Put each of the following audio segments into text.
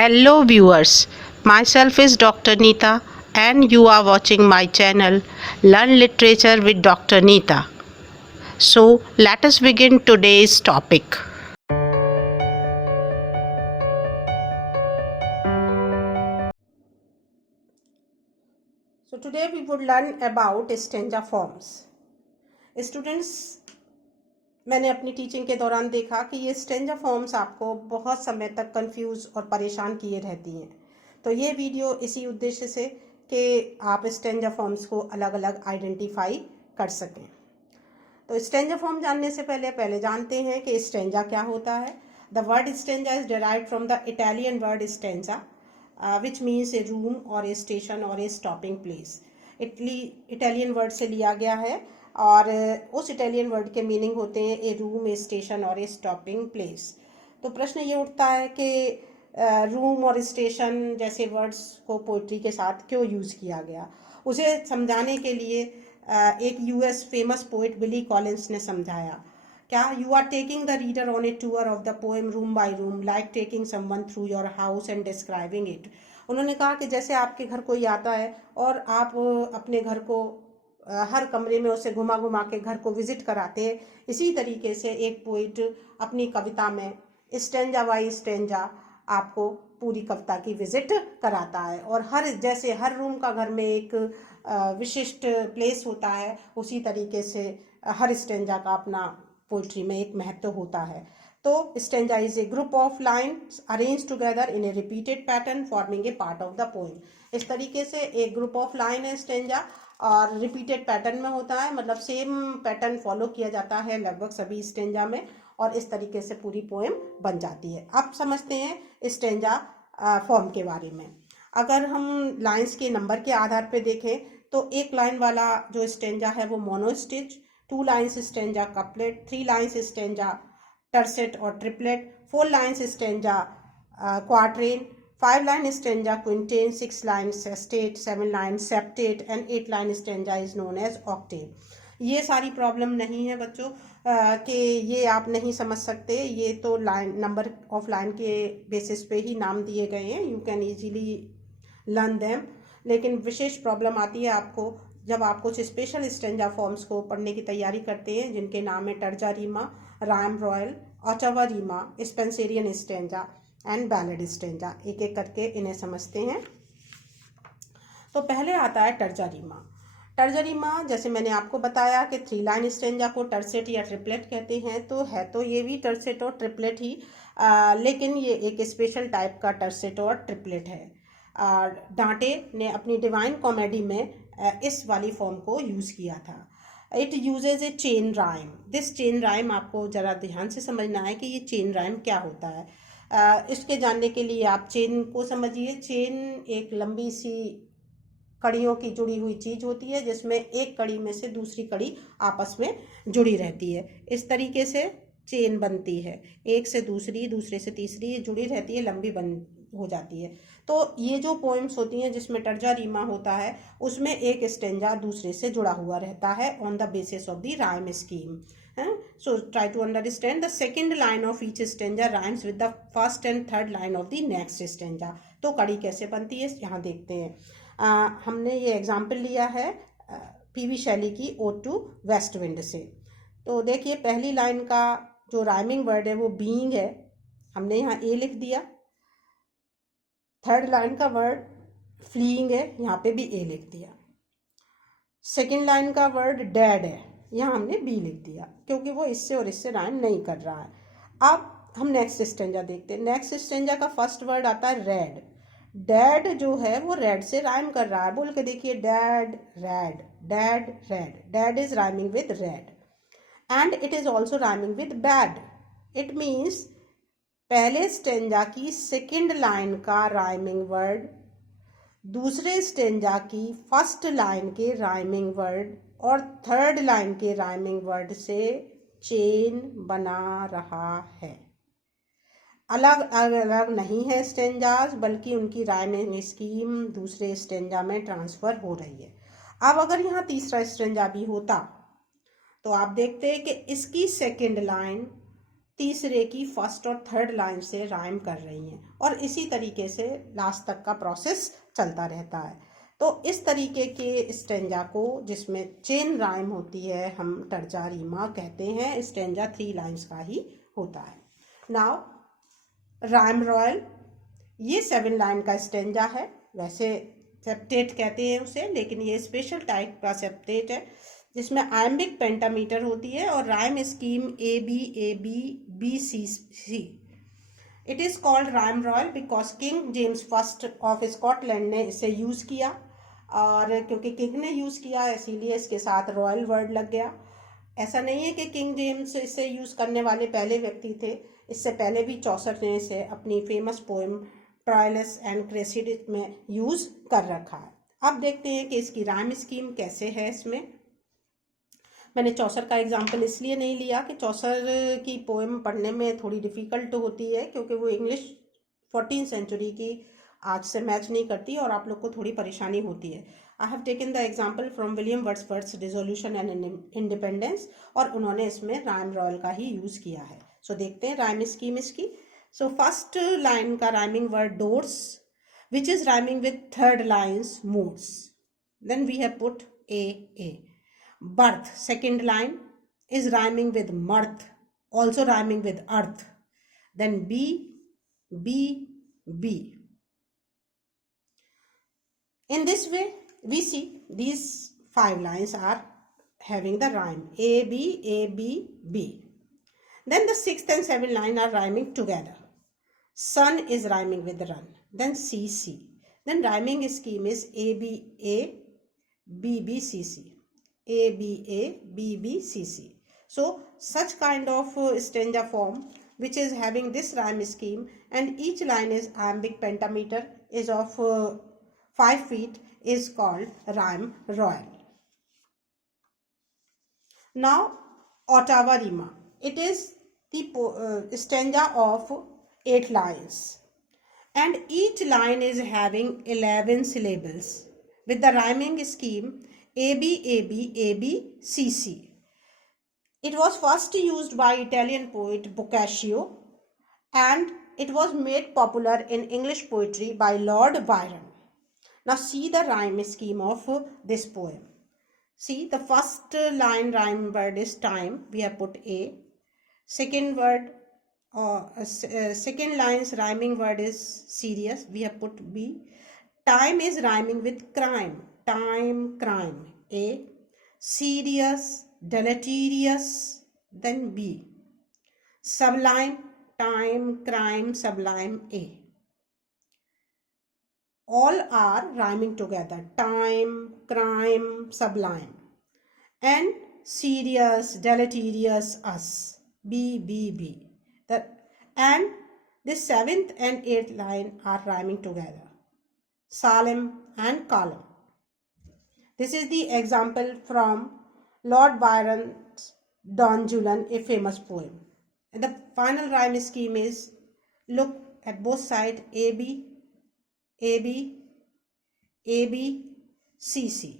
Hello viewers, myself is Dr. Neeta and you are watching my channel Learn Literature with Dr. Neeta. So let us begin today's topic. So today we would learn about stanza forms. Students, मैंने अपनी teaching के दौरान देखा कि ये stanza forms आपको बहुत समय तक कंफ्यूज और परेशान किए रहती हैं। तो ये वीडियो इसी उद्देश्य से कि आप स्टेंजा फॉर्म्स को अलग अलग आइडेंटिफाई कर सकें। तो स्टेंजा फॉर्म जानने से पहले जानते हैं कि स्टेंजा क्या होता है। The word stanza is derived from the Italian word stanza which means A room और ए स्टेशन और ए स्टॉपिंग प्लेस। इटालियन वर्ड से लिया गया है और उस इटालियन वर्ड के मीनिंग होते हैं ए रूम, ए स्टेशन और ए स्टॉपिंग प्लेस। तो प्रश्न ये उठता है कि रूम और स्टेशन जैसे वर्ड्स को पोइट्री के साथ क्यों यूज़ किया गया। उसे समझाने के लिए एक US famous poet Billy Collins ने समझाया। क्या you are taking the reader on a tour of the poem room by room like taking someone through your house and describing it. उन्होंने कहा कि जैसे आपके घर कोई आता है और आप अपने घर को हर कमरे में उसे घुमा घुमा के घर को विजिट कराते हैं, इसी तरीके से एक पोइट अपनी कविता में स्टेंजा बाय स्टेंजा आपको पूरी कविता की विजिट कराता है। और हर रूम का घर में एक विशिष्ट प्लेस होता है, उसी तरीके से हर स्टेंजा का अपना पोइट्री में एक महत्व होता है। तो stanza is a group of lines arrange together in A repeated pattern forming a part of the poem. इस तरीके से एक ग्रुप ऑफ लाइन है स्टेंजा और रिपीटेड पैटर्न में होता है, मतलब सेम पैटर्न फॉलो किया जाता है लगभग सभी स्टेंजा में और इस तरीके से पूरी पोएम बन जाती है। अब समझते हैं स्टेंजा फॉर्म के बारे में। अगर हम लाइंस के नंबर के आधार पे देखें तो एक लाइन वाला जो स्टेंजा है वो monostich, 2 lines stanza couplet, 3 lines stanza tercet और triplet, 4 lines stanza quatrain, 5 line stanza quintain, 6 line sestet, 7 line septet and 8 line stanza is known as octave. ये सारी प्रॉब्लम नहीं है बच्चों कि ये आप नहीं समझ सकते, ये तो लाइन नंबर ऑफ लाइन के बेसिस पे ही नाम दिए गए हैं, you can easily learn them. लेकिन विशेष प्रॉब्लम आती है आपको जब आप कुछ स्पेशल स्टेंजा फॉर्म्स को पढ़ने की तैयारी करते हैं जिनके नाम है terza rima, rhyme royal, ottava rima, Spenserian stanza and ballad stanza. एक एक करके इन्हें समझते हैं। तो पहले आता है टर्जा रीमा। टर्जा रीमा जैसे मैंने आपको बताया कि 3 लाइन स्टेंजा को टर्सेट या ट्रिपलेट कहते हैं, तो ये भी टर्सेट और ट्रिपलेट ही, लेकिन ये एक स्पेशल टाइप का टर्सेट और ट्रिपलेट है। डांटे ने अपनी डिवाइन कॉमेडी में इस वाली फॉर्म को यूज़ किया था। It uses A chain rhyme. This chain rhyme आपको ज़रा ध्यान से समझना है कि ये चेन राइम क्या होता है। इसके जानने के लिए आप चेन को समझिए। चेन एक लंबी सी कड़ियों की जुड़ी हुई चीज़ होती है जिसमें एक कड़ी में से दूसरी कड़ी आपस में जुड़ी रहती है। इस तरीके से चेन बनती है, एक से दूसरी, दूसरे से तीसरी जुड़ी रहती है, लंबी बन हो जाती है। तो ये जो पोएम्स होती हैं जिसमें टर्जा रीमा होता है उसमें एक स्टेंजा दूसरे से जुड़ा हुआ रहता है on the basis of the rhyme scheme. So try to understand the second line of each stanza rhymes with the first and third line of the next stanza। तो कड़ी कैसे बनती है यहाँ देखते हैं। हमने ये एग्जाम्पल लिया है पीवी शैली की ओड टू वेस्ट विंड से। तो देखिए पहली लाइन का जो राइमिंग वर्ड है वो बीइंग है, हमने यहाँ ए लिख दिया। थर्ड लाइन का वर्ड फ्लीइंग है, यहाँ पे भी ए लिख दिया। सेकेंड लाइन का वर्ड डेड है, यहाँ हमने बी लिख दिया क्योंकि वो इससे और इससे राइम नहीं कर रहा है। अब हम नेक्स्ट स्टेंजा देखते हैं। नेक्स्ट स्टेंजा का फर्स्ट वर्ड आता है रेड। डैड जो है वो रेड से राइम कर रहा है, बोल के देखिए dad red, dad red. Dad is rhyming with red and it is also rhyming with bad. It means पहले स्टेंजा की सेकेंड लाइन का राइमिंग वर्ड दूसरे स्टेंजा की फर्स्ट लाइन के राइमिंग वर्ड और थर्ड लाइन के राइमिंग वर्ड से chain बना रहा है। अलग अलग नहीं है स्टेंजाज, बल्कि उनकी राइमिंग स्कीम दूसरे स्टेंजा में ट्रांसफर हो रही है। अब अगर यहाँ तीसरा स्टेंजा भी होता तो आप देखते हैं कि इसकी सेकेंड लाइन तीसरे की फर्स्ट और थर्ड लाइन से राइम कर रही हैं, और इसी तरीके से लास्ट तक का प्रोसेस चलता रहता है। तो इस तरीके के स्टेंजा को, जिसमें चेन राइम होती है, हम टर्जा रीमा कहते हैं। स्टेंजा 3 लाइन्स का ही होता है। नाउ राइम रॉयल, ये 7 लाइन का स्टेंजा है। वैसे सेप्टेट कहते हैं उसे, लेकिन ये स्पेशल टाइप का सेप्टेट है जिसमें आयम्बिक पेंटामीटर होती है और rhyme scheme A B B C C. It is called rhyme royal because King James first of Scotland ने इसे यूज़ किया, और क्योंकि किंग ने यूज़ किया इसीलिए इसके साथ रॉयल वर्ड लग गया। ऐसा नहीं है कि किंग जेम्स इसे यूज़ करने वाले पहले व्यक्ति थे, इससे पहले भी चौसर ने इसे अपनी फेमस पोएम ट्रायलस एंड क्रेसिड में यूज़ कर रखा है। अब देखते हैं कि इसकी राइम स्कीम कैसे है। इसमें मैंने चौसर का एग्जाम्पल इसलिए नहीं लिया कि चौसर की पोएम पढ़ने में थोड़ी डिफ़िकल्ट होती है, क्योंकि वो इंग्लिश 14th सेंचुरी की आज से मैच नहीं करती और आप लोग को थोड़ी परेशानी होती है। I have taken the example from William Wordsworth dissolution and independence, और उन्होंने इसमें राइम रॉयल का ही यूज़ किया है। सो देखते हैं राइम स्कीम इसकी। सो फर्स्ट लाइन का rhyming word doors, which is rhyming with third lines moods, then we have put A. Birth, second line is rhyming with mirth, also rhyming with earth. Then B. In this way, we see these 5 lines are having the rhyme A, B. Then the 6th and 7th line are rhyming together. Sun is rhyming with run. Then C. Then rhyming scheme is A, B, C. A, C. So such kind of stanza form which is having this rhyme scheme, and each line is iambic pentameter is of 5 feet, is called rhyme royal. Now Ottawa Rima, it is the stanza of 8 lines, and each line is having 11 syllables with the rhyming scheme A, B, C. It was first used by Italian poet Boccaccio, and it was made popular in English poetry by Lord Byron. Now see the rhyme scheme of this poem. See, the first line rhyme word is time, we have put A. Second line's rhyming word is serious, we have put B. Time is rhyming with crime, time, crime, A. Serious, deleterious, then B. Sublime, time, crime, sublime, A. All are rhyming together, time, crime, sublime, and serious, deleterious, us, B. And the 7th and 8th line are rhyming together, solemn and calm. This is the example from Lord Byron's Don Juan, a famous poem. And the final rhyme scheme is, look at both sides, A, B, C.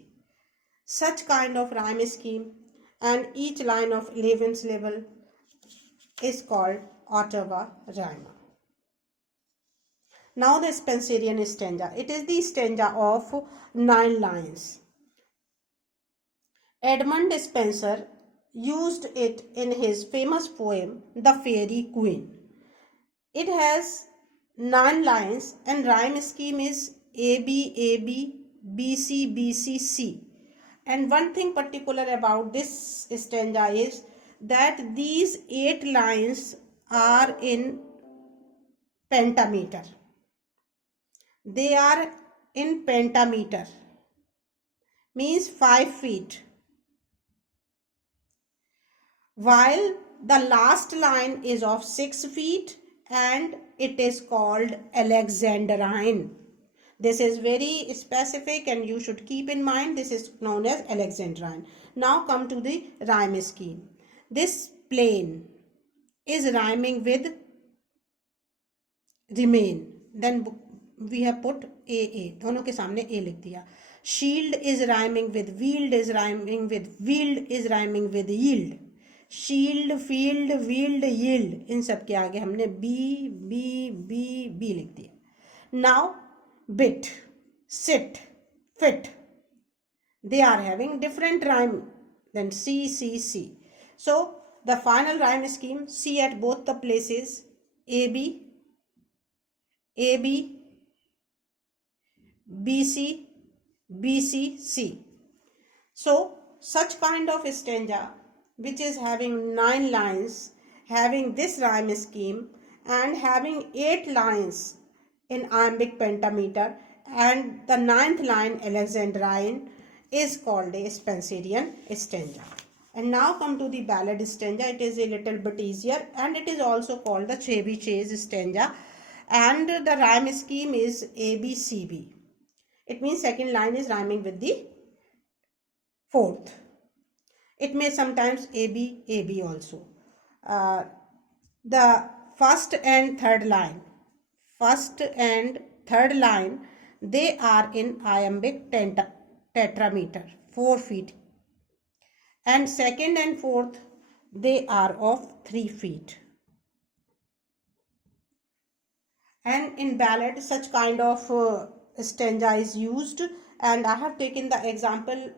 Such kind of rhyme scheme, and each line of 11 syllable is called Ottawa Rima. Now the Spenserian stanza. It is the stanza of 9 lines. Edmund Spenser used it in his famous poem The Fairy Queen. It has 9 lines and rhyme scheme is A, B, C. And one thing particular about this stanza is that these 8 lines are in pentameter. They are in pentameter, means 5 feet. While the last line is of 6 feet and it is called Alexandrine. This is very specific and you should keep in mind, this is known as Alexandrine. Now come to the rhyme scheme. This plane is rhyming with remain. Then we have put A. दोनों के सामने A लिख दिया. Shield is rhyming with wield, is rhyming with wield, is rhyming with yield. Shield, field, wheeled, yield, इन सब के आगे हमने बी बी बी बी लिख दिया. Now bit, sit, fit, they are having different rhyme than C, C, C. So the final rhyme scheme, C at both the places, A, B, A, B, B, C, B, C, C. So such kind of stanza which is having 9 lines, having this rhyme scheme and having 8 lines in iambic pentameter and the 9th line Alexandrine is called a Spenserian stanza. And now come to the ballad stanza. It is a little bit easier and it is also called the Chevy Chase stanza, and the rhyme scheme is ABCB. It means second line is rhyming with the fourth. It may sometimes AB, AB also. The first and third line, they are in iambic tetrameter, 4 feet. And second and fourth, they are of 3 feet. And in ballad, such kind of stanza is used. And I have taken the example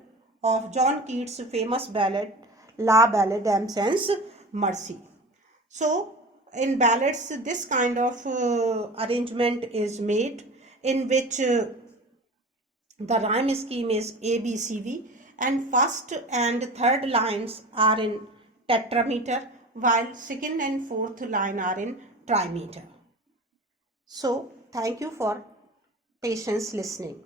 of John Keats' famous ballad, La Ballade d'Absence Mercy. So, in ballads, this kind of arrangement is made in which the rhyme scheme is ABCD and first and third lines are in tetrameter while second and fourth line are in trimeter. So, thank you for patience listening.